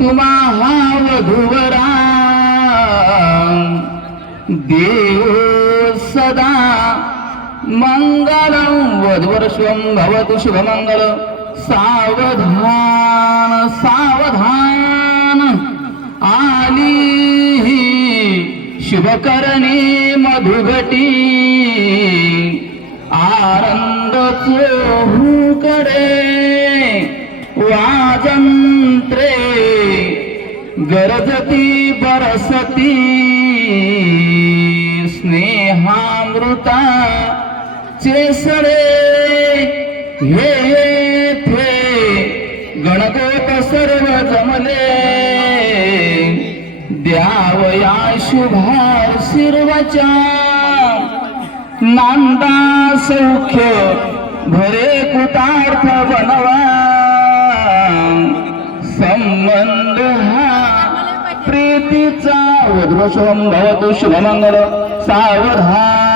तुम्हा वधूवरा देव सदा मंगलं वधूवर्षं भवतु शुभमंगल सावधान सावधान आली शुभकरणी मधुघटी आनंद चोहू करे वाजंत्रे गरजती बरसती स्नेहामृता चेसरे हे थे गणगोप सर्व जमले द्यावया शुभाशीर्वचा नांदा सौख्य भरे कृतार्थ बनवा संबंध हा प्रीतीचा वधूवर्षं भवतु शुभमंगल सावधान